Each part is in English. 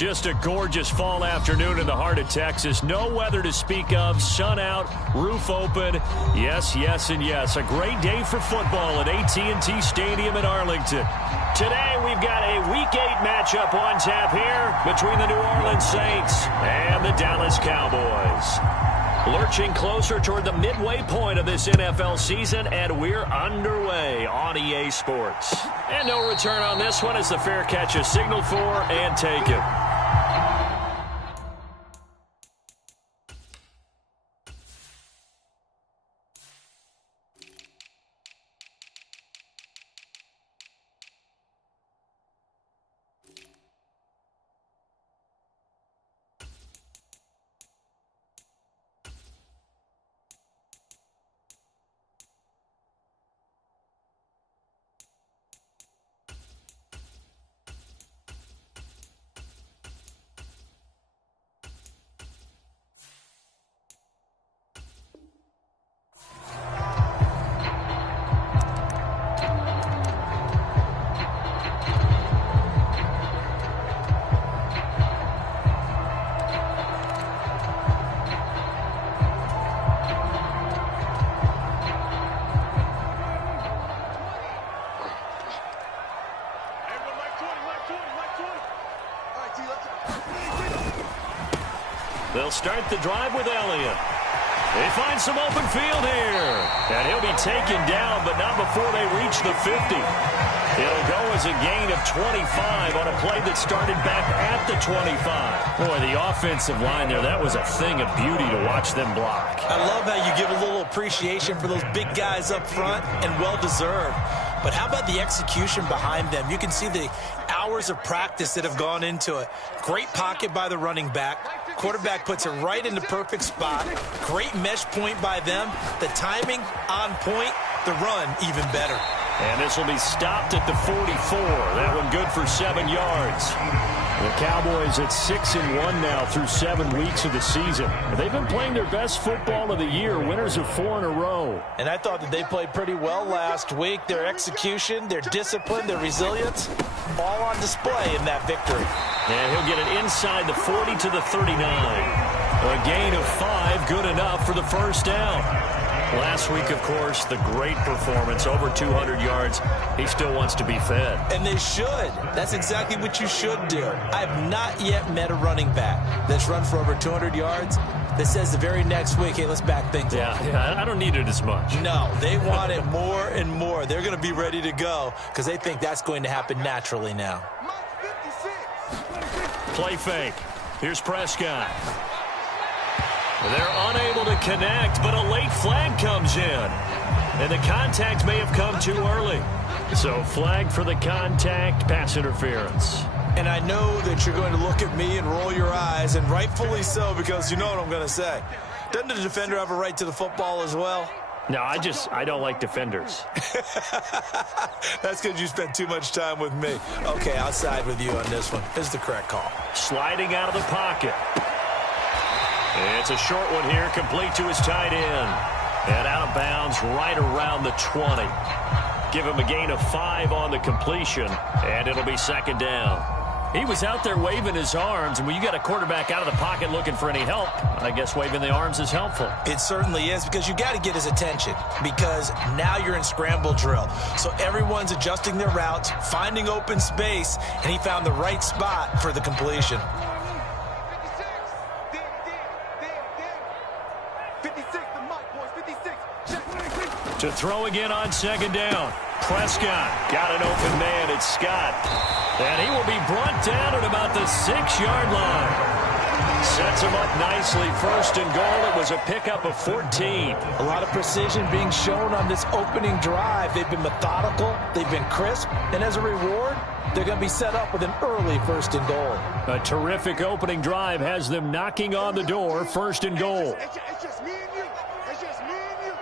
Just a gorgeous fall afternoon in the heart of Texas. No weather to speak of. Sun out, roof open. Yes, yes, and yes. A great day for football at AT&T Stadium in Arlington. Today we've got a Week 8 matchup on tap here between the New Orleans Saints and the Dallas Cowboys. Lurching closer toward the midway point of this NFL season, and we're underway on EA Sports. And no return on this one as the fair catch is signaled for and taken. They'll start the drive with Elliott. They find some open field here. And he'll be taken down, but not before they reach the 50. It'll go as a gain of 25 on a play that started back at the 25. Boy, the offensive line there, that was a thing of beauty to watch them block. I love how you give a little appreciation for those big guys up front, and well-deserved. But how about the execution behind them? You can see the hours of practice that have gone into it. Great pocket by the running back. Quarterback puts it right in the perfect spot. Great mesh point by them. The timing on point. The run even better. And this will be stopped at the 44. That one good for 7 yards. The Cowboys at 6-1 now through 7 weeks of the season. They've been playing their best football of the year. Winners of 4 in a row. And I thought that they played pretty well last week. Their execution, their discipline, their resilience, all on display in that victory. And he'll get it inside the 40 to the 39. A gain of 5, good enough for the first down. Last week, of course, the great performance, over 200 yards. He still wants to be fed. And they should. That's exactly what you should do. I have not yet met a running back that's run for over 200 yards that says the very next week, hey, let's back things up. Yeah, I don't need it as much. No, they want it more and more. They're going to be ready to go because they think that's going to happen naturally now. Play fake. Here's Prescott. They're unable to connect, but a late flag comes in. And the contact may have come too early. So flag for the contact, pass interference. And I know that you're going to look at me and roll your eyes, and rightfully so, because you know what I'm going to say. Doesn't the defender have a right to the football as well? No, I don't like defenders. That's because you spent too much time with me. Okay, I'll side with you on this one. This is the correct call. Sliding out of the pocket. It's a short one here, complete to his tight end. And out of bounds right around the 20. Give him a gain of 5 on the completion, and it'll be second down. He was out there waving his arms, and when you got a quarterback out of the pocket looking for any help, I guess waving the arms is helpful. It certainly is, because you got to get his attention, because now you're in scramble drill. So everyone's adjusting their routes, finding open space, and he found the right spot for the completion. To throw again on second down. Prescott got an open man. It's Scott. And he will be brought down at about the 6-yard line. Sets him up nicely. First and goal. It was a pickup of 14. A lot of precision being shown on this opening drive. They've been methodical. They've been crisp. And as a reward, they're going to be set up with an early first and goal. A terrific opening drive has them knocking on the door. First and goal. It's just me and you. It's just me and you.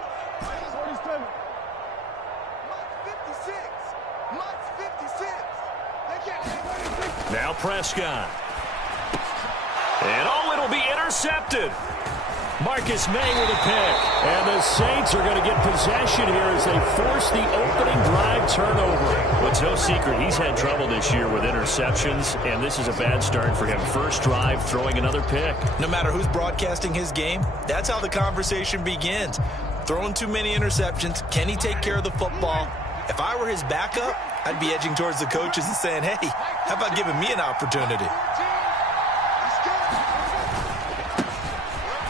Now Prescott. And it'll be intercepted. Marcus May with a pick. And the Saints are going to get possession here as they force the opening drive turnover. Well, it's no secret he's had trouble this year with interceptions, and this is a bad start for him. First drive, throwing another pick. No matter who's broadcasting his game, that's how the conversation begins. Throwing too many interceptions. Can he take care of the football? If I were his backup, I'd be edging towards the coaches and saying, hey, how about giving me an opportunity?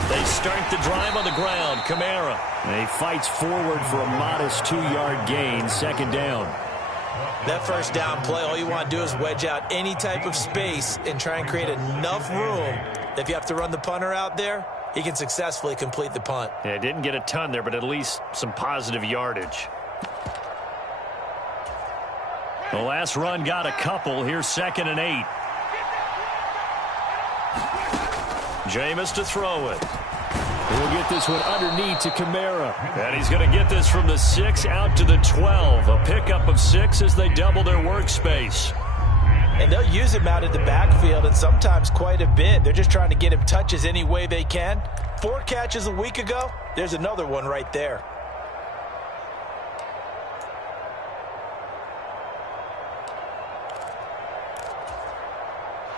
They start the drive on the ground. Kamara. He fights forward for a modest 2-yard gain. Second down. That first down play, all you want to do is wedge out any type of space and try and create enough room. If you have to run the punter out there, he can successfully complete the punt. Yeah, didn't get a ton there, but at least some positive yardage. The last run got a couple. Here's 2nd and 8. Jameis to throw it. He'll get this one underneath to Kamara. And he's going to get this from the 6 out to the 12. A pickup of 6 as they double their workspace. And they'll use him out of the backfield, and sometimes quite a bit. They're just trying to get him touches any way they can. 4 catches a week ago. There's another one right there.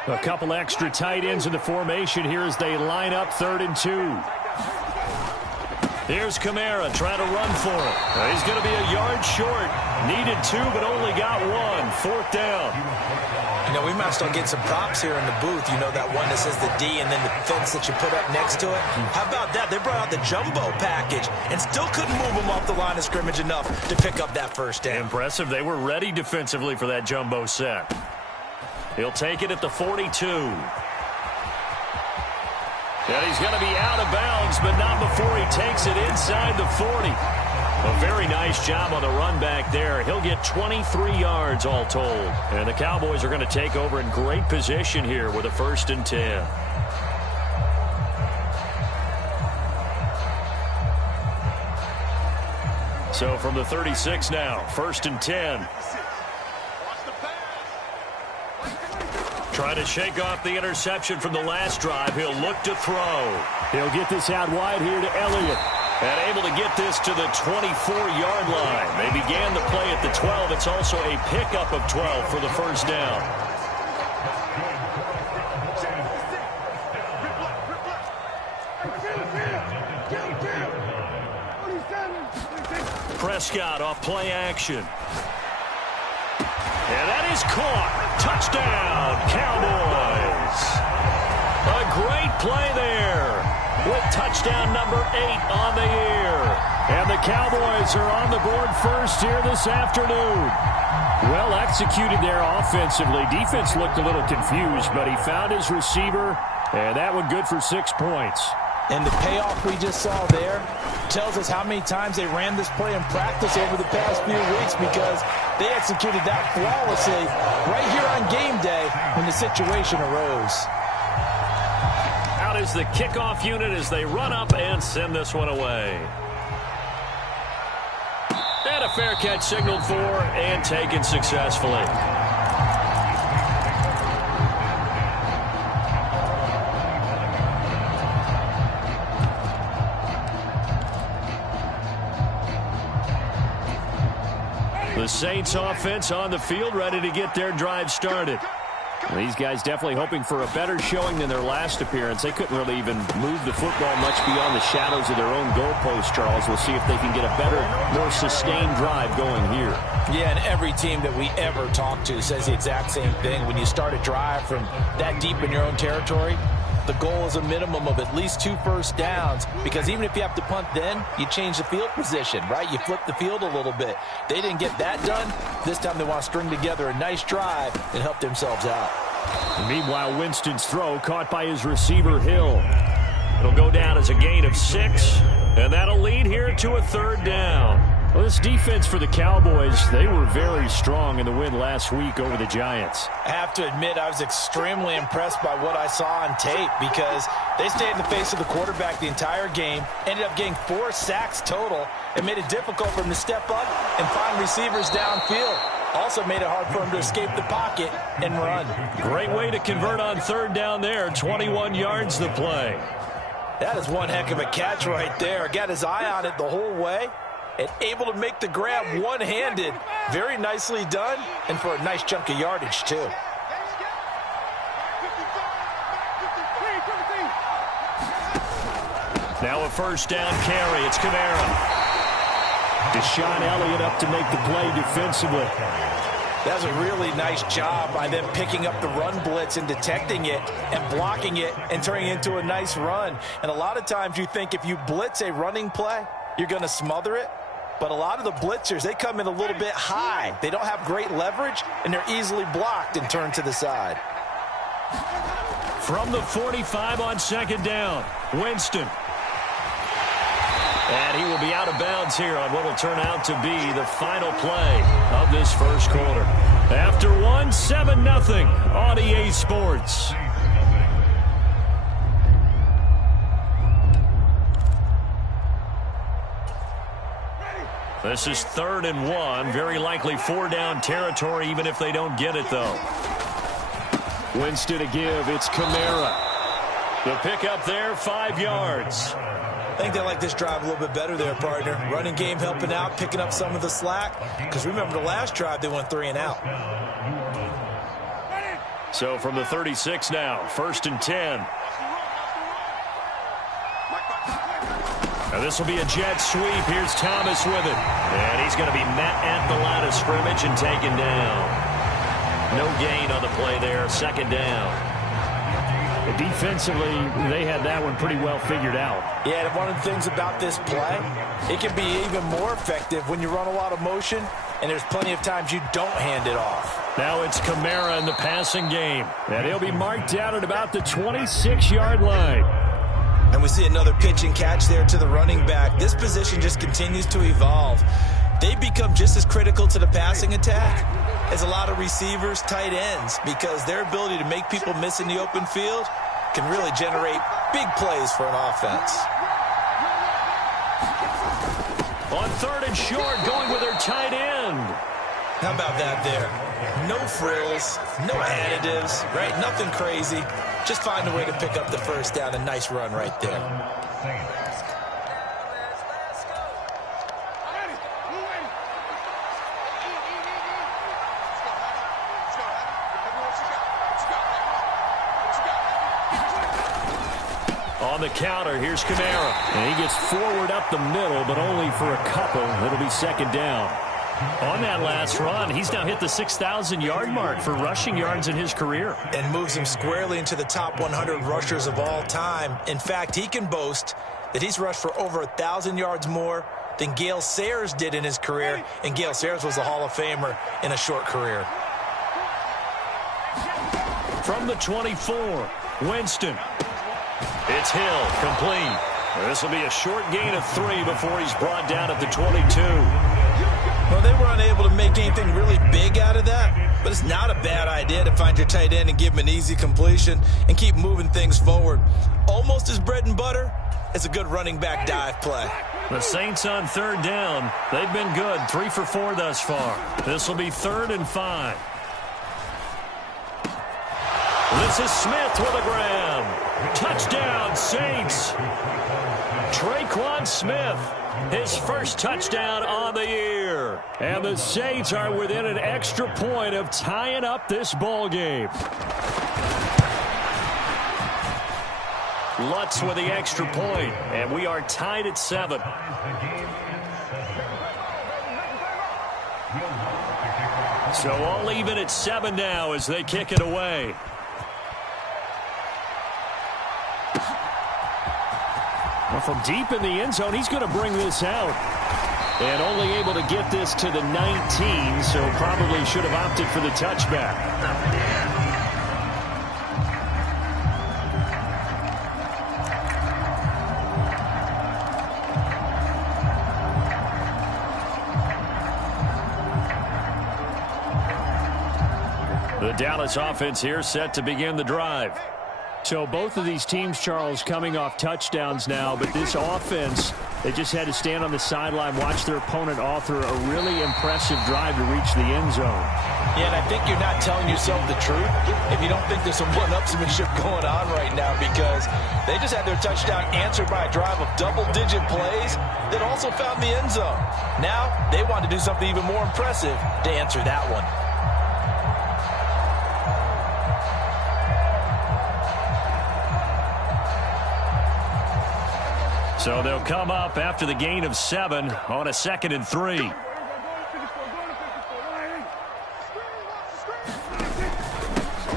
A couple extra tight ends in the formation here as they line up 3rd and 2. Here's Kamara trying to run for it. He's going to be a yard short. Needed 2, but only got 1. 4th down. You know, we might start getting some props here in the booth. You know, that one that says the D and then the fence that you put up next to it. How about that? They brought out the jumbo package and still couldn't move them off the line of scrimmage enough to pick up that first down. Impressive. They were ready defensively for that jumbo set. He'll take it at the 42. And he's going to be out of bounds, but not before he takes it inside the 40. A very nice job on the run back there. He'll get 23 yards all told. And the Cowboys are going to take over in great position here with a 1st and 10. So from the 36 now, 1st and 10. Trying to shake off the interception from the last drive. He'll look to throw. He'll get this out wide here to Elliott. And able to get this to the 24-yard line. They began the play at the 12. It's also a pickup of 12 for the first down. Prescott off play action. And that is caught. Touchdown, Cowboys. A great play there with touchdown number 8 on the year. And the Cowboys are on the board first here this afternoon. Well executed there offensively. Defense looked a little confused, but he found his receiver, and that one good for 6 points. And the payoff we just saw there tells us how many times they ran this play in practice over the past few weeks, because they executed that flawlessly right here on game day when the situation arose. Out is the kickoff unit as they run up and send this one away. And a fair catch signaled for and taken successfully. The Saints offense on the field, ready to get their drive started. These guys definitely hoping for a better showing than their last appearance. They couldn't really even move the football much beyond the shadows of their own goalpost, Charles. We'll see if they can get a better, more sustained drive going here. Yeah, and every team that we ever talk to says the exact same thing. When you start a drive from that deep in your own territory, the goal is a minimum of at least 2 first downs, because even if you have to punt then, you change the field position, right? You flip the field a little bit. They didn't get that done. This time they want to string together a nice drive and help themselves out. And meanwhile, Winston's throw caught by his receiver, Hill. It'll go down as a gain of 6, and that'll lead here to a 3rd down. Well, this defense for the Cowboys, they were very strong in the win last week over the Giants. I have to admit, I was extremely impressed by what I saw on tape, because they stayed in the face of the quarterback the entire game, ended up getting 4 sacks total, and made it difficult for him to step up and find receivers downfield. Also made it hard for him to escape the pocket and run. Great way to convert on 3rd down there. 21 yards the play. That is one heck of a catch right there. Got his eye on it the whole way and able to make the grab one-handed. Very nicely done, and for a nice chunk of yardage, too. Now a first down carry. It's Kamara. Deshaun Elliott up to make the play defensively. That's a really nice job by them picking up the run blitz and detecting it and blocking it and turning it into a nice run. And a lot of times you think if you blitz a running play, you're going to smother it. But a lot of the blitzers, they come in a little bit high. They don't have great leverage, and they're easily blocked and turned to the side. From the 45 on second down, Winston. And he will be out of bounds here on what will turn out to be the final play of this first quarter. After one, 7-0 on EA Sports. This is 3rd and 1. Very likely 4-down territory, even if they don't get it, though. Winston to give. It's Kamara. The pickup there, 5 yards. I think they like this drive a little bit better there, partner. Running game helping out, picking up some of the slack. Because remember the last drive, they went 3 and out. So from the 36 now, 1st and 10. Now this will be a jet sweep. Here's Thomas with it. And he's going to be met at the line of scrimmage and taken down. No gain on the play there, 2nd down. Defensively, they had that one pretty well figured out. Yeah, and one of the things about this play, it can be even more effective when you run a lot of motion, and there's plenty of times you don't hand it off. Now it's Kamara in the passing game. And he'll be marked down at about the 26-yard line. And we see another pitch and catch there to the running back. This position just continues to evolve. They become just as critical to the passing attack as a lot of receivers, tight ends, because their ability to make people miss in the open field can really generate big plays for an offense. On 3rd and short, going with their tight end. How about that there? No frills, no additives, right? Nothing crazy. Just find a way to pick up the first down. A nice run right there. On the counter, here's Kamara. And he gets forward up the middle, but only for a couple. It'll be 2nd down. On that last run, he's now hit the 6,000-yard mark for rushing yards in his career. And moves him squarely into the top 100 rushers of all time. In fact, he can boast that he's rushed for over 1,000 yards more than Gale Sayers did in his career. And Gale Sayers was a Hall of Famer in a short career. From the 24, Winston. It's Hill, complete. This will be a short gain of 3 before he's brought down at the 22. Well, they were unable to make anything really big out of that, but it's not a bad idea to find your tight end and give him an easy completion and keep moving things forward. Almost as bread and butter as a good running back dive play. The Saints on 3rd down. They've been good, 3 for 4 thus far. This will be 3rd and 5. This is Smith with a grab. Touchdown, Saints. Traquan Smith, his first touchdown on the year. And the Saints are within an extra point of tying up this ball game. Lutz with the extra point, and we are tied at 7. So all even at 7 now as they kick it away. Well, from deep in the end zone, he's going to bring this out. And only able to get this to the 19, so probably should have opted for the touchback. The Dallas offense here set to begin the drive. So both of these teams, Charles, coming off touchdowns now, but this offense, they just had to stand on the sideline, watch their opponent author a really impressive drive to reach the end zone. Yeah, and I think you're not telling yourself the truth if you don't think there's some one-upsmanship going on right now, because they just had their touchdown answered by a drive of double-digit plays that also found the end zone. Now they want to do something even more impressive to answer that one. So they'll come up after the gain of 7 on a 2nd and 3.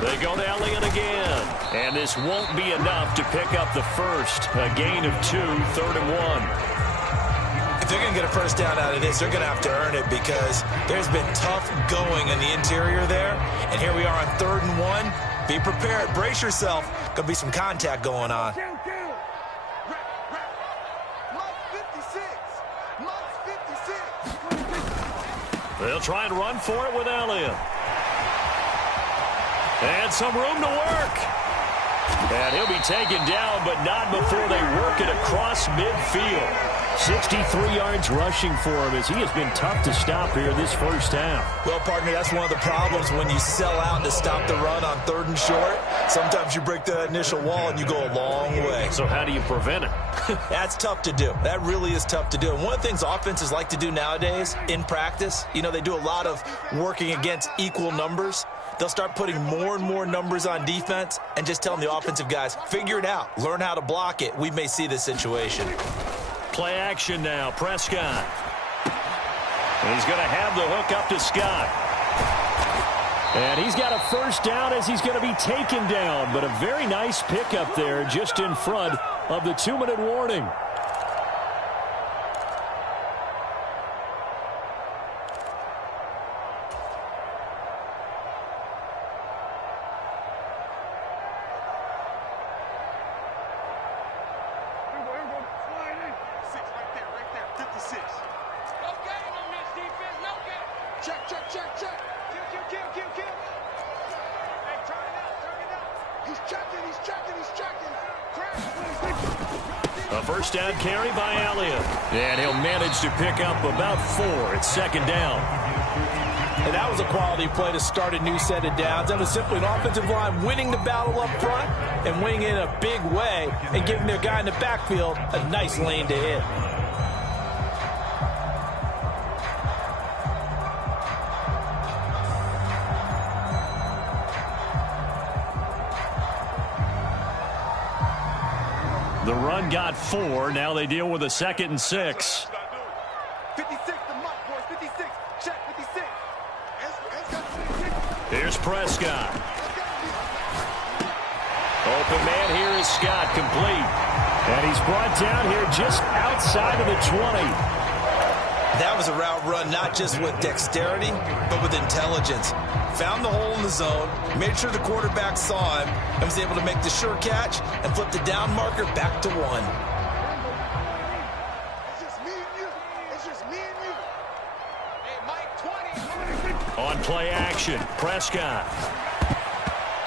They go to Elliott again. And this won't be enough to pick up the first. A gain of 2, 3rd and 1. If they're going to get a first down out of this, they're going to have to earn it, because there's been tough going in the interior there. And here we are on 3rd and 1. Be prepared. Brace yourself. Going to be some contact going on. They'll try and run for it with Elliott. And some room to work. And he'll be taken down, but not before they work it across midfield. 63 yards rushing for him, as he has been tough to stop here this first half. Well, partner, that's one of the problems when you sell out to stop the run on 3rd and short. Sometimes you break that initial wall and you go a long way. So how do you prevent it? That's tough to do. That really is tough to do. And one of the things offenses like to do nowadays in practice, they do a lot of working against equal numbers. They'll start putting more and more numbers on defense and just telling the offensive guys, figure it out. Learn how to block it. We may see this situation. Play action now. Prescott. He's going to have the hook up to Scott. And he's got a first down as he's going to be taken down. But a very nice pickup there just in front of the 2-minute warning. A first down carry by Elliott. And he'll manage to pick up about 4. It's 2nd down. And that was a quality play to start a new set of downs. That was simply an offensive line winning the battle up front and winning in a big way and giving their guy in the backfield a nice lane to hit. The run got 4. Now they deal with a 2nd and 6. 56, the mark, boys. 56. Check 56. Here's Prescott. Open man here is Scott, complete. And he's brought down here just outside of the 20. That was a route run not just with dexterity, but with intelligence. Found the hole in the zone, made sure the quarterback saw him, and was able to make the sure catch and flip the down marker back to 1. It's just me and you. It's just me and you. Hey, Mike, 20. On play action, Prescott.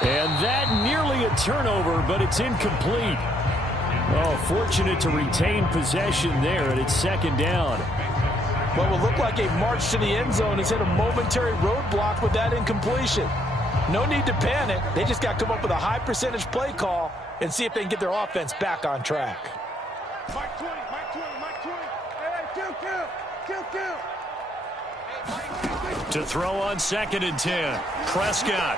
And that nearly a turnover, but it's incomplete. Oh, fortunate to retain possession there, and it's 2nd down. What will look like a march to the end zone has hit a momentary roadblock with that incompletion. No need to panic. They just got to come up with a high percentage play call and see if they can get their offense back on track. Mike 20, Mike 20, Mike 20. Hey, kill. To throw on 2nd and 10. Prescott.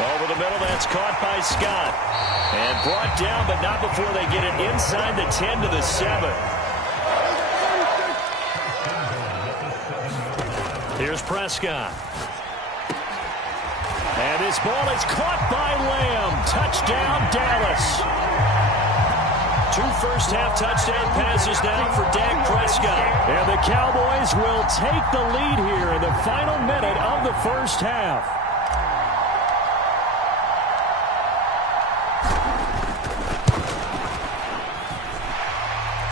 Over the middle, that's caught by Scott. And brought down, but not before they get it inside the 10 to the 7. Here's Prescott. And this ball is caught by Lamb. Touchdown, Dallas. 2 first-half touchdown passes now for Dak Prescott. And the Cowboys will take the lead here in the final minute of the first half.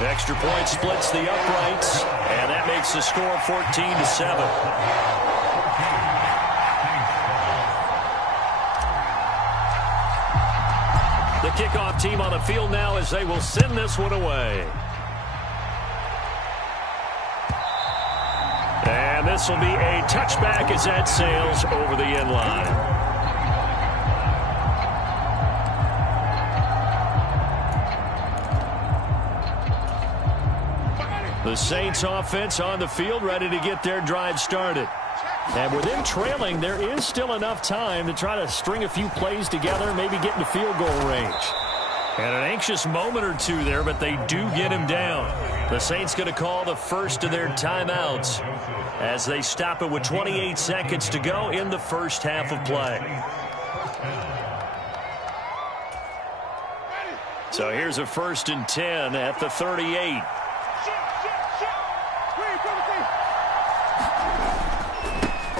Extra point splits the uprights, and that makes the score 14-7. The kickoff team on the field now as they will send this one away. And And this will be a touchback as that sails over the end line. The Saints offense on the field, ready to get their drive started. And with them trailing, there is still enough time to try to string a few plays together, maybe get into field goal range. And an anxious moment or two there, but they do get him down. The Saints going to call the first of their timeouts as they stop it with 28 seconds to go in the first half of play. So here's a 1st and 10 at the 38.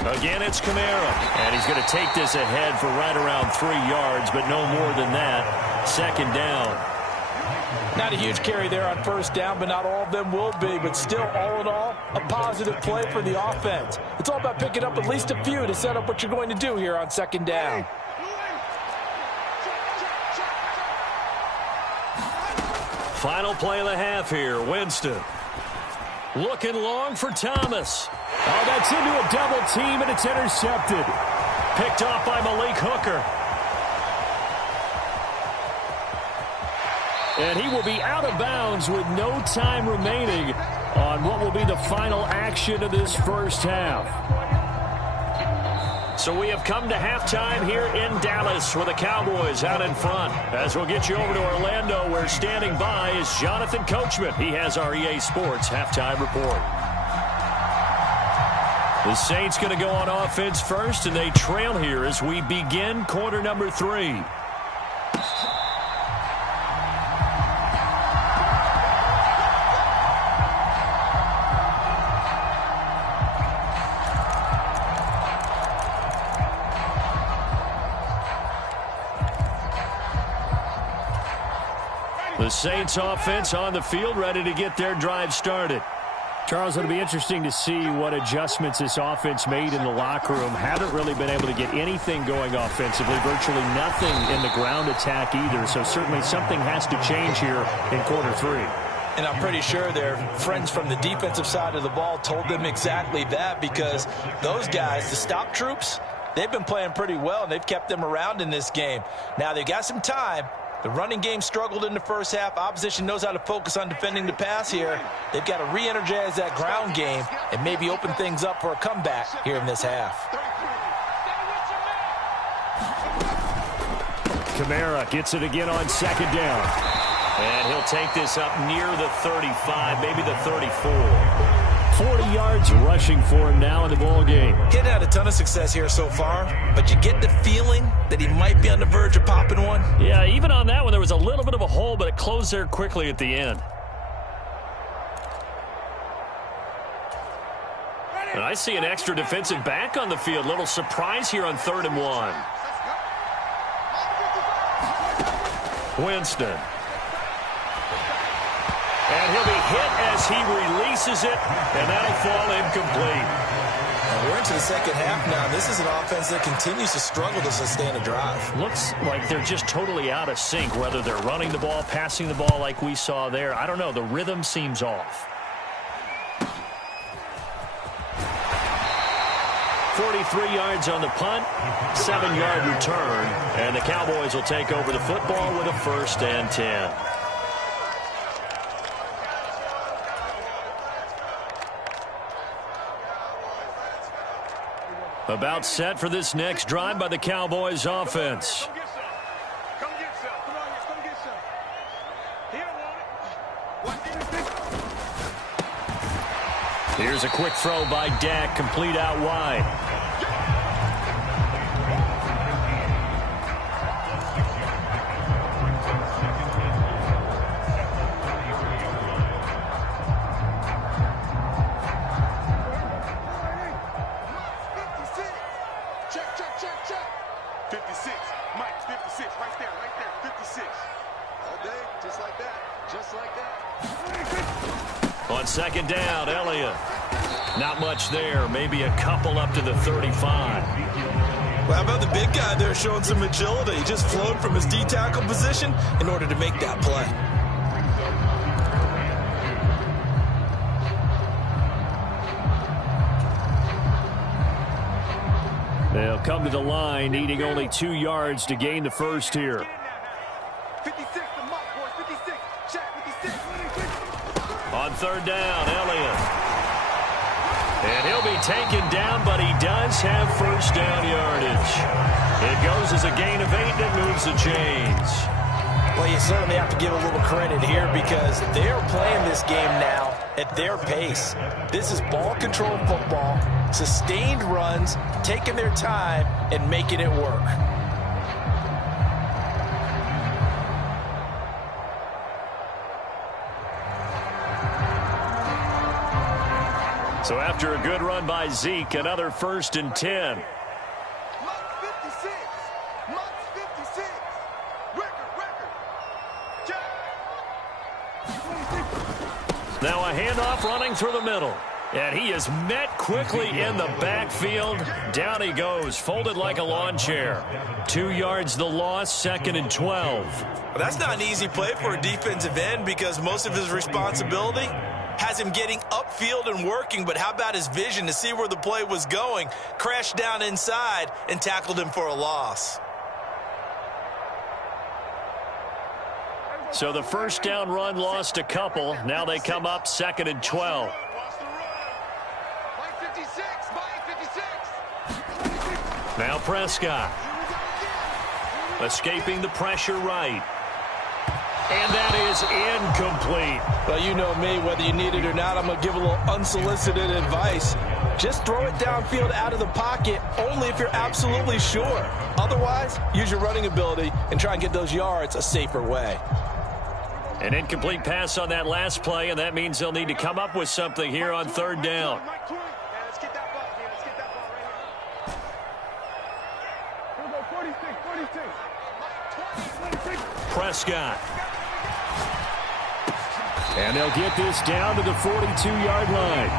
Again, it's Kamara, and he's going to take this ahead for right around 3 yards, but no more than that. 2nd down. Not a huge carry there on 1st down, but not all of them will be. But still, all in all, a positive play for the offense. It's all about picking up at least a few to set up what you're going to do here on 2nd down. Final play of the half here. Winston looking long for Thomas. Oh, that's into a double team, and it's intercepted. Picked off by Malik Hooker. And he will be out of bounds with no time remaining on what will be the final action of this first half. So we have come to halftime here in Dallas with the Cowboys out in front. As we'll get you over to Orlando, where standing by is Jonathan Coachman. He has our EA Sports halftime report. The Saints going to go on offense first, and they trail here as we begin quarter number 3. The Saints offense on the field, ready to get their drive started. Charles, it'll be interesting to see what adjustments this offense made in the locker room. Haven't really been able to get anything going offensively, virtually nothing in the ground attack either. So certainly something has to change here in quarter 3. And I'm pretty sure their friends from the defensive side of the ball told them exactly that, because those guys, the stop troops, they've been playing pretty well, and they've kept them around in this game. Now they've got some time. The running game struggled in the first half. Opposition knows how to focus on defending the pass here. They've got to re-energize that ground game and maybe open things up for a comeback here in this half. Kamara gets it again on 2nd down. And he'll take this up near the 35, maybe the 34. 40 yards rushing for him now in the ball game. Getting had a ton of success here so far, but you get the feeling that he might be on the verge of popping one. Yeah, even on that one, there was a little bit of a hole, but it closed there quickly at the end. And I see an extra defensive back on the field. Little surprise here on 3rd and 1. Winston. And he'll be hit as he releases it, and that'll fall incomplete. We're into the second half now. This is an offense that continues to struggle to sustain a drive. Looks like they're just totally out of sync, whether they're running the ball, passing the ball like we saw there. I don't know. The rhythm seems off. 43 yards on the punt, 7-yard return, and the Cowboys will take over the football with a 1st and 10. About set for this next drive by the Cowboys offense. Come get some. Come on here. Come get some. He don't want it. Here's a quick throw by Dak, complete out wide. On 2nd down, Elliott. Not much there. Maybe a couple up to the 35. Well, how about the big guy there showing some agility? He just flowed from his D-tackle position in order to make that play. They'll come to the line, needing only 2 yards to gain the first here. 56 to Muck, boys. 56. Check, 56. On third down, Elliott. And he'll be taken down, but he does have first down yardage. It goes as a gain of 8, and it moves the chains. Well, you certainly have to give a little credit here because they're playing this game now at their pace. This is ball control football, sustained runs, taking their time, and making it work. So after a good run by Zeke, another 1st and 10. Muck 56. Muck 56. Record. Check. Now a handoff running through the middle. And he is met quickly in the backfield. Down he goes, folded like a lawn chair. 2 yards the loss, 2nd and 12. Well, that's not an easy play for a defensive end because most of his responsibility has him getting upfield and working, but how about his vision to see where the play was going, crashed down inside, and tackled him for a loss. So the first down run lost a couple. Now they come up 2nd and 12. Watch the run. Mike 56. Mike 56. Now Prescott. Escaping the pressure right. And that is incomplete. Well, you know me, whether you need it or not, I'm going to give a little unsolicited advice. Just throw it downfield out of the pocket, only if you're absolutely sure. Otherwise, use your running ability and try and get those yards a safer way. An incomplete pass on that last play, and that means they'll need to come up with something here on 3rd down. Mike 20. Yeah, let's get that ball. Yeah, let's get that ball right here. Here we go, 46. Prescott. And they'll get this down to the 42-yard line.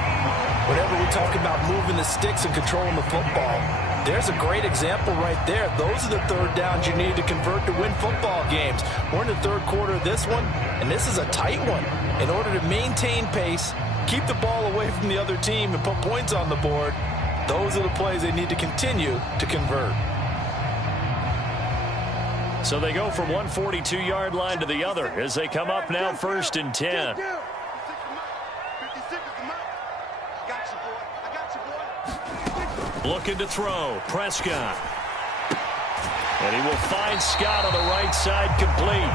Whenever we talk about moving the sticks and controlling the football, there's a great example right there. Those are the 3rd downs you need to convert to win football games. We're in the 3rd quarter of this one, and this is a tight one. In order to maintain pace, keep the ball away from the other team, and put points on the board, those are the plays they need to continue to convert. So they go from one 42-yard line to the other as they come up now 1st and 10. 56 is the Mike. Got you, boy. I got you, boy. Looking to throw. Prescott. And he will find Scott on the right side complete.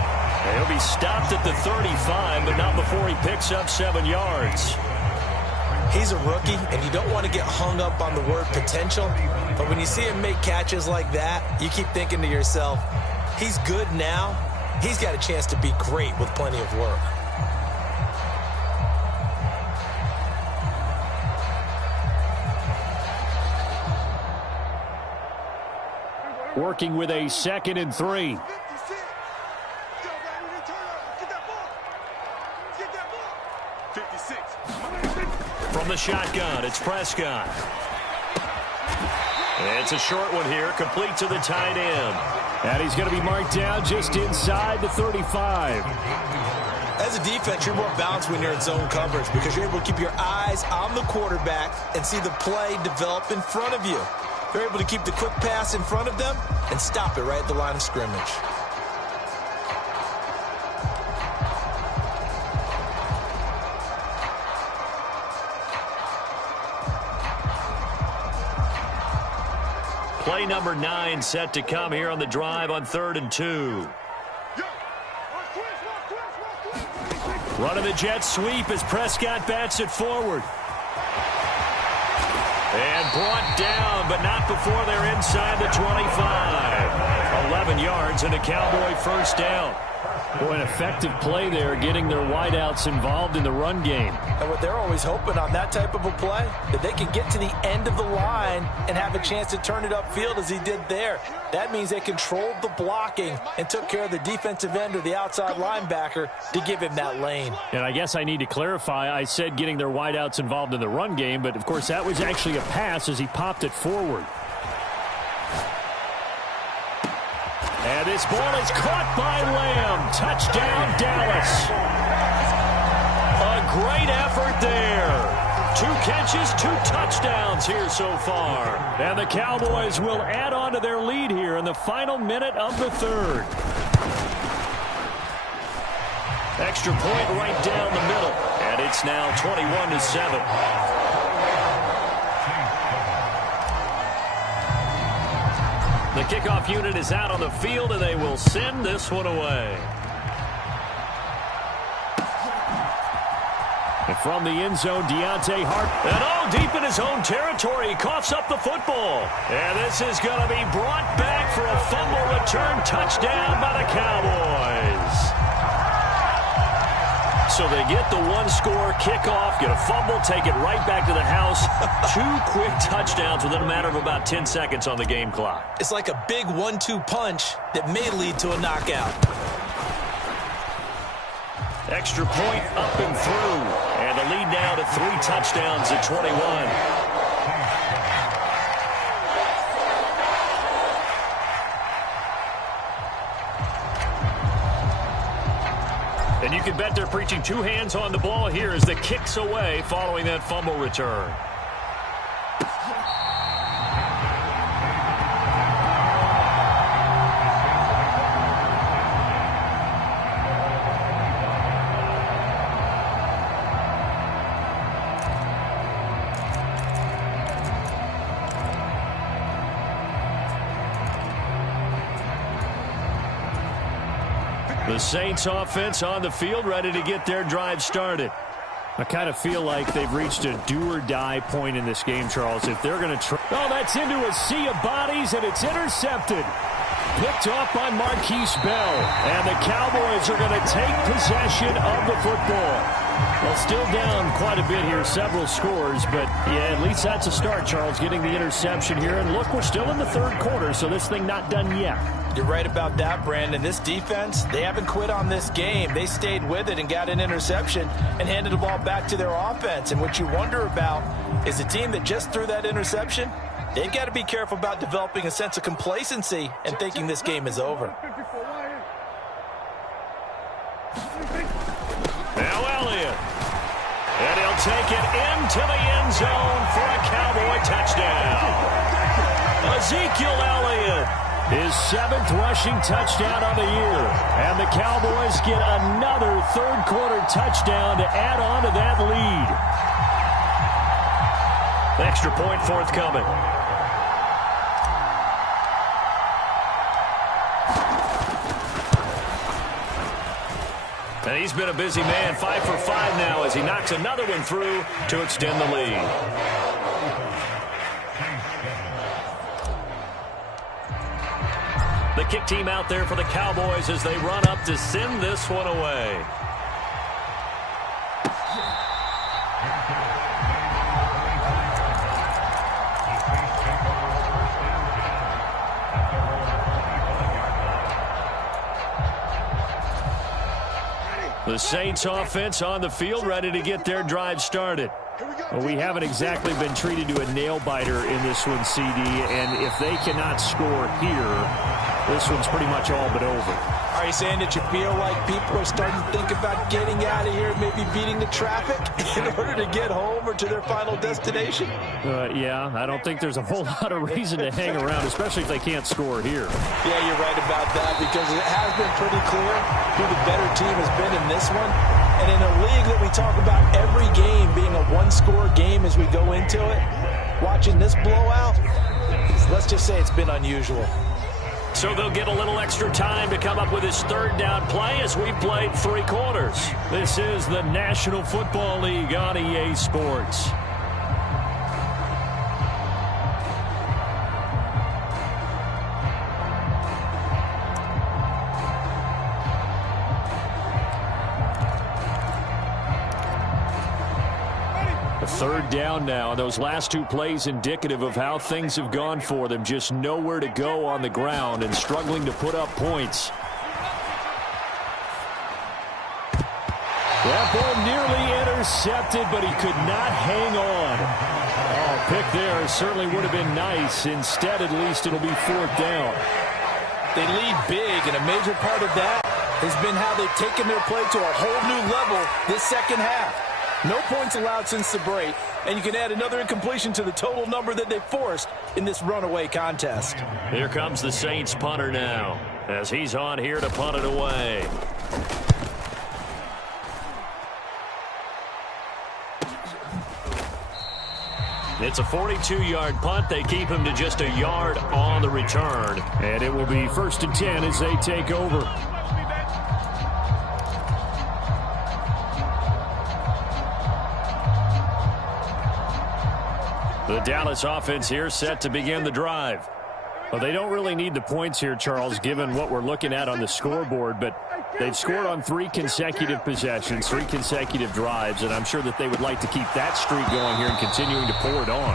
And he'll be stopped at the 35, but not before he picks up 7 yards. He's a rookie, and you don't want to get hung up on the word potential. But when you see him make catches like that, you keep thinking to yourself, he's good now. He's got a chance to be great with plenty of work. Working with a 2nd and 3. 56. Yo, man, we didn't turn up. Let's get that ball. Let's get that ball. 56. From the shotgun, it's Prescott. And it's a short one here, complete to the tight end. And he's going to be marked down just inside the 35. As a defense, you're more balanced when you're in zone coverage because you're able to keep your eyes on the quarterback and see the play develop in front of you. You're able to keep the quick pass in front of them and stop it right at the line of scrimmage. Play number 9 set to come here on the drive on 3rd and 2. Running the jet sweep as Prescott bats it forward. And brought down, but not before they're inside the 25. 11 yards and a Cowboy first down. Boy, an effective play there, getting their wideouts involved in the run game. And what they're always hoping on that type of a play, that they can get to the end of the line and have a chance to turn it upfield as he did there. That means they controlled the blocking and took care of the defensive end or the outside linebacker to give him that lane. And I guess I need to clarify, I said getting their wideouts involved in the run game, but of course that was actually a pass as he popped it forward. And this ball is caught by Lamb. Touchdown, Dallas. A great effort there. 2 catches, 2 touchdowns here so far. And the Cowboys will add on to their lead here in the final minute of the third. Extra point right down the middle. And it's now 21-7. The kickoff unit is out on the field, and they will send this one away. And from the end zone, Deontay Hart. And deep in his own territory, he coughs up the football. And this is going to be brought back for a fumble return touchdown by the Cowboys. So they get the 1-score kickoff, get a fumble, take it right back to the house. 2 quick touchdowns within a matter of about 10 seconds on the game clock. It's like a big 1-2 punch that may lead to a knockout. Extra point up and through. And the lead now to 3 touchdowns at 21. And you can bet they're preaching 2 hands on the ball here as the kick's away following that fumble return. The Saints offense on the field, ready to get their drive started. I kind of feel like they've reached a do-or-die point in this game, Charles. If they're going to try... Oh, that's into a sea of bodies, and it's intercepted. Picked off by Marquise Bell. And the Cowboys are going to take possession of the football. Well, still down quite a bit here, several scores, but yeah, at least that's a start, Charles, getting the interception here. And look, we're still in the third quarter, so this thing not done yet. You're right about that, Brandon. This defense, they haven't quit on this game. They stayed with it and got an interception and handed the ball back to their offense. And what you wonder about is the team that just threw that interception, they've got to be careful about developing a sense of complacency and thinking this game is over. Now Elliott. And he'll take it into the end zone for a Cowboy touchdown. Ezekiel Elliott, his 7th rushing touchdown of the year. And the Cowboys get another third-quarter touchdown to add on to that lead. Extra point forthcoming. And he's been a busy man, 5 for 5 now as he knocks another one through to extend the lead. The kick team out there for the Cowboys as they run up to send this one away. The Saints offense on the field, ready to get their drive started. Well, we haven't exactly been treated to a nail-biter in this one, CD, and if they cannot score here, this one's pretty much all but over. Are you saying that you feel like people are starting to think about getting out of here and maybe beating the traffic in order to get home or to their final destination? Yeah, I don't think there's a whole lot of reason to hang around, especially if they can't score here. Yeah, you're right about that because it has been pretty clear who the better team has been in this one. And in a league that we talk about every game being a one-score game as we go into it, watching this blowout, let's just say it's been unusual. So they'll get a little extra time to come up with his third down play as we've played 3 quarters. This is the National Football League on EA Sports. Third down now. Those last 2 plays indicative of how things have gone for them. Just nowhere to go on the ground and struggling to put up points. That ball nearly intercepted, but he could not hang on. Oh, pick there certainly would have been nice. Instead, at least it'll be 4th down. They lead big, and a major part of that has been how they've taken their play to a whole new level this second half. No points allowed since the break, and you can add another incompletion to the total number that they forced in this runaway contest. Here comes the Saints punter now, as he's on here to punt it away. It's a 42-yard punt. They keep him to just a yard on the return. And it will be 1st and 10 as they take over. The Dallas offense here set to begin the drive. Well, they don't really need the points here, Charles, given what we're looking at on the scoreboard, but they've scored on 3 consecutive possessions, 3 consecutive drives, and I'm sure that they would like to keep that streak going here and continuing to pour it on.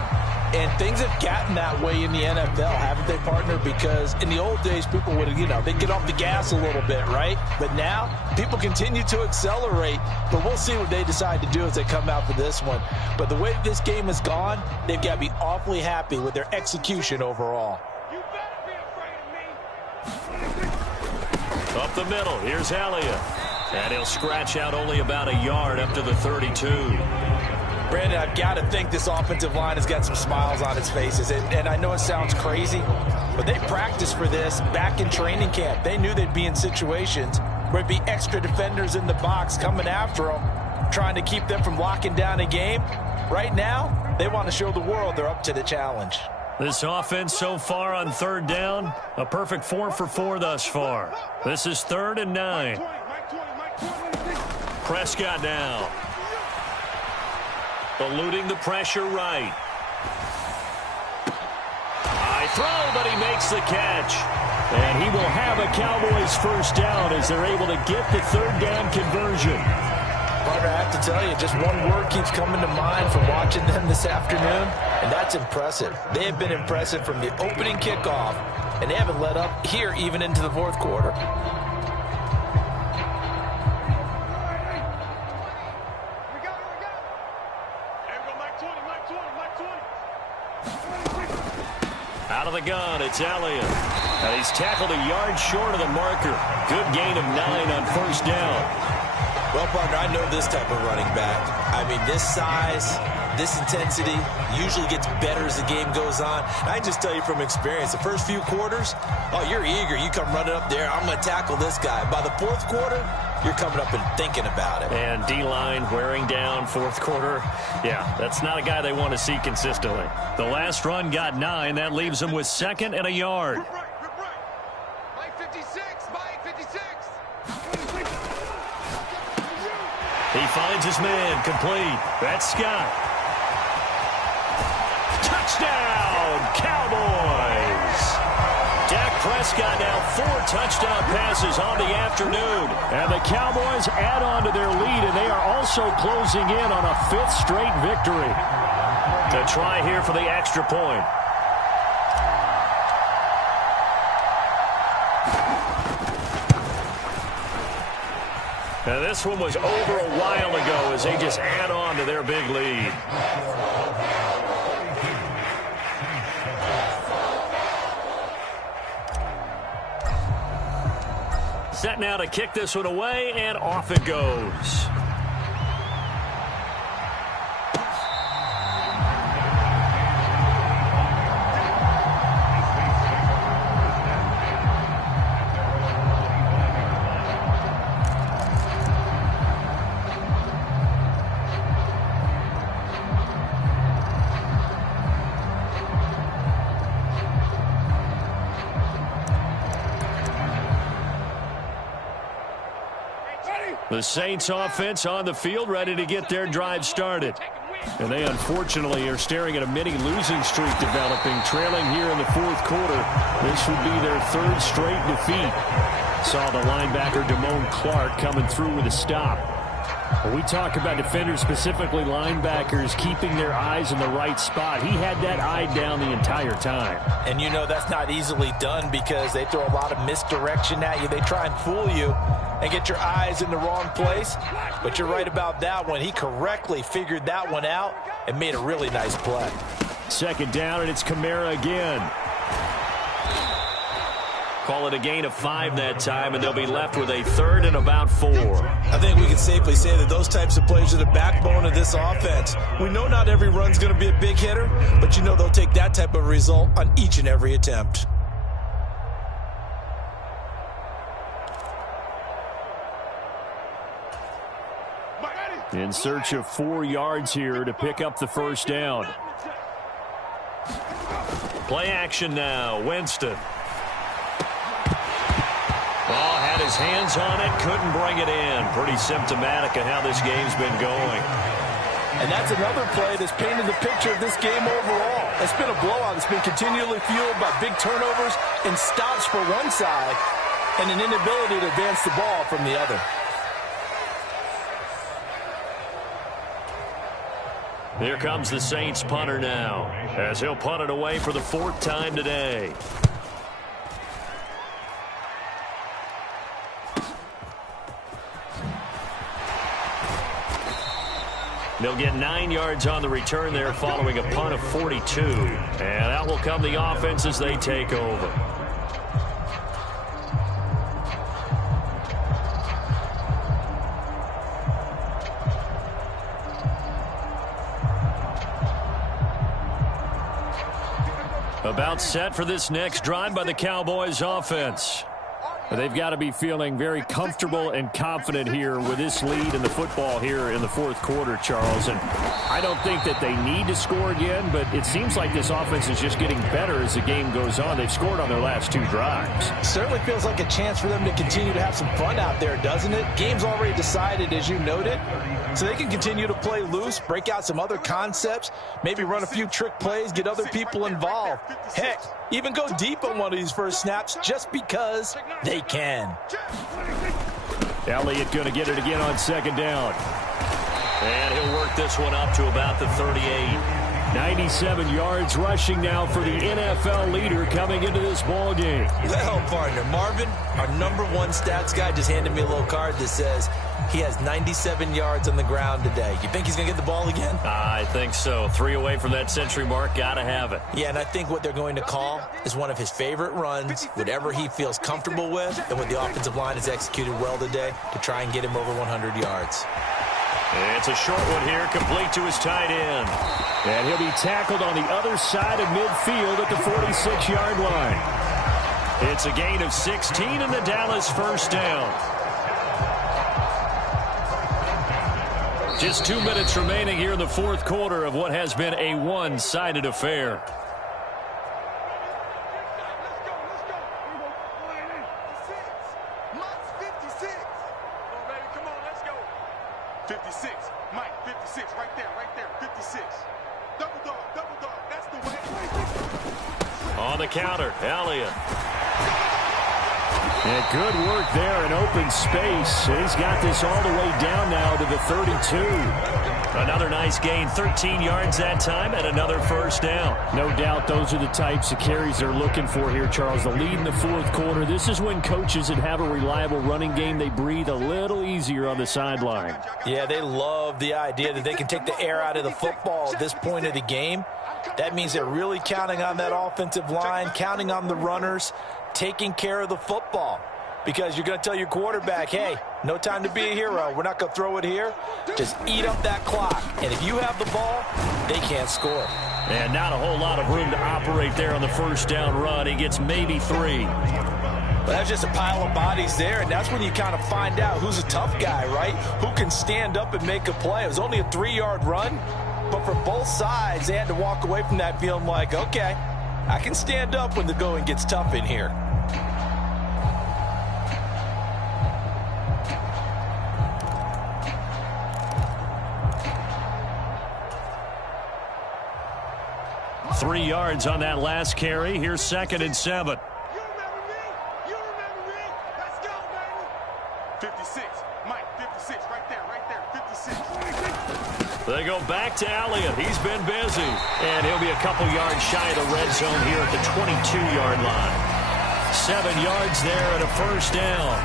And things have gotten that way in the NFL, haven't they, partner? Because in the old days, people would, they'd get off the gas a little bit, right? But now, people continue to accelerate. But we'll see what they decide to do as they come out for this one. But the way this game has gone, they've got to be awfully happy with their execution overall. Up the middle, here's Elliott. And he'll scratch out only about a yard up to the 32. Brandon, I've got to think this offensive line has got some smiles on its faces. And I know it sounds crazy, but they practiced for this back in training camp. They knew they'd be in situations where there'd be extra defenders in the box coming after them, trying to keep them from locking down a game. Right now, they want to show the world they're up to the challenge. This offense so far on 3rd down, a perfect 4 for 4 thus far. This is 3rd and 9. Prescott now. Eluding the pressure right. High throw, but he makes the catch. And he will have a Cowboys 1st down as they're able to get the 3rd down conversion. Partner, I have to tell you, just one word keeps coming to mind from watching them this afternoon, and that's impressive. They have been impressive from the opening kickoff, and they haven't let up here even into the 4th quarter. Out of the gun, it's Elliott. And he's tackled a yard short of the marker. Good gain of 9 on 1st down. Well, partner, I know this type of running back. I mean, this size, this intensity usually gets better as the game goes on. And I just tell you from experience, the first few quarters, oh, you're eager. You come running up there, I'm going to tackle this guy. By the 4th quarter, you're coming up and thinking about it. And D-line wearing down 4th quarter. Yeah, that's not a guy they want to see consistently. The last run got 9. That leaves them with 2nd and a yard. Mike 56, Mike 56. He finds his man, complete. That's Scott. Touchdown, Cowboys! Dak Prescott now 4 touchdown passes on the afternoon. And the Cowboys add on to their lead, and they are also closing in on a 5th straight victory. To try here for the extra point. And this one was over a while ago as they just add on to their big lead. Set now to kick this one away, and off it goes. The Saints offense on the field, ready to get their drive started. And they unfortunately are staring at a mini losing streak developing, trailing here in the 4th quarter. This would be their 3rd straight defeat. Saw the linebacker Damone Clark coming through with a stop. When we talk about defenders, specifically linebackers, keeping their eyes in the right spot, he had that eye down the entire time. And you know that's not easily done because they throw a lot of misdirection at you. They try and fool you and get your eyes in the wrong place. But you're right about that one. He correctly figured that one out and made a really nice play. 2nd down, and it's Kamara again. Call it a gain of 5 that time, and they'll be left with a 3rd and about 4. I think we can safely say that those types of plays are the backbone of this offense. We know not every run's going to be a big hitter, but you know they'll take that type of result on each and every attempt. In search of 4 yards here to pick up the first down. Play action now. Winston. Ball had his hands on it, couldn't bring it in. Pretty symptomatic of how this game's been going. And that's another play that's painted the picture of this game overall. It's been a blowout. It's been continually fueled by big turnovers and stops for one side and an inability to advance the ball from the other. Here comes the Saints punter now, as he'll punt it away for the 4th time today. They'll get 9 yards on the return there following a punt of 42. And out will come the offense as they take over. About set for this next drive by the Cowboys offense. They've got to be feeling very comfortable and confident here with this lead in the football here in the 4th quarter, Charles. And I don't think that they need to score again, but it seems like this offense is just getting better as the game goes on. They've scored on their last 2 drives. Certainly feels like a chance for them to continue to have some fun out there, doesn't it? Game's already decided, as you noted. So they can continue to play loose, break out some other concepts, maybe run a few trick plays, get other people involved. Heck, even go deep on one of these first snaps just because they can. Elliott going to get it again on 2nd down. And he'll work this one up to about the 38. 97 yards rushing now for the NFL leader coming into this ball game. Well, partner, Marvin, our #1 stats guy, just handed me a little card that says he has 97 yards on the ground today. You think he's going to get the ball again? I think so. 3 away from that century mark. Got to have it. Yeah, and I think what they're going to call is one of his favorite runs, whatever he feels comfortable with, and what the offensive line has executed well today to try and get him over 100 yards. It's a short one here, complete to his tight end. And he'll be tackled on the other side of midfield at the 46-yard line. It's a gain of 16 and the Dallas first down. Just 2 minutes remaining here in the 4th quarter of what has been a one-sided affair. On the counter, Elliott. And good work there in open space. And he's got this all the way down now to the 32. Another nice gain, 13 yards that time, and another first down. No doubt those are the types of carries they're looking for here, Charles. The lead in the 4th quarter. This is when coaches that have a reliable running game, they breathe a little easier on the sideline. Yeah, they love the idea that they can take the air out of the football at this point of the game. That means they're really counting on that offensive line, counting on the runners, taking care of the football. Because you're going to tell your quarterback, hey, no time to be a hero. We're not going to throw it here. Just eat up that clock. And if you have the ball, they can't score. And not a whole lot of room to operate there on the first down run. He gets maybe 3. But that's just a pile of bodies there, and that's when you kind of find out who's a tough guy, right? Who can stand up and make a play. It was only a 3-yard run, but for both sides, they had to walk away from that feeling like, okay, I can stand up when the going gets tough in here. Three yards on that last carry. Here's 2nd and 7. You remember me? You remember me? Let's go, baby. 56. Mike, 56. Right there, 56. They go back to Elliott. He's been busy. And he'll be a couple yards shy of the red zone here at the 22-yard line. 7 yards there and a first down.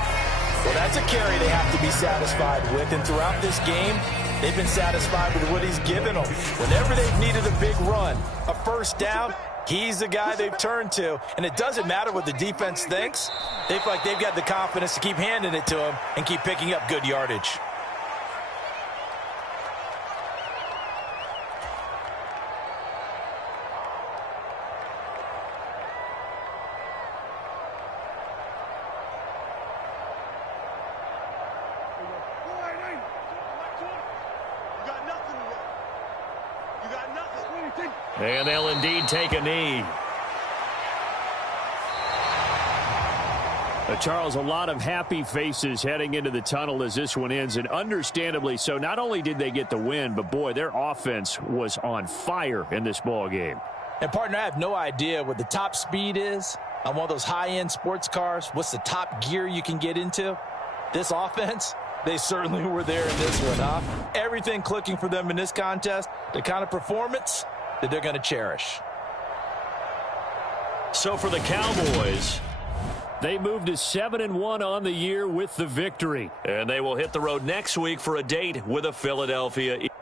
Well, that's a carry they have to be satisfied with. And throughout this game, they've been satisfied with what he's given them. Whenever they've needed a big run, a first down, He's the guy they've turned to, and it doesn't matter what the defense thinks. They feel like they've got the confidence to keep handing it to him and keep picking up good yardage. And they'll indeed take a knee. Charles, a lot of happy faces heading into the tunnel as this one ends, and understandably so. Not only did they get the win, but, boy, their offense was on fire in this ball game. And, partner, I have no idea what the top speed is on one of those high-end sports cars. What's the top gear you can get into? This offense, they certainly were there in this one, huh? Everything clicking for them in this contest, the kind of performance that they're going to cherish. So for the Cowboys, they moved to 7-1 on the year with the victory. And they will hit the road next week for a date with the Philadelphia Eagles.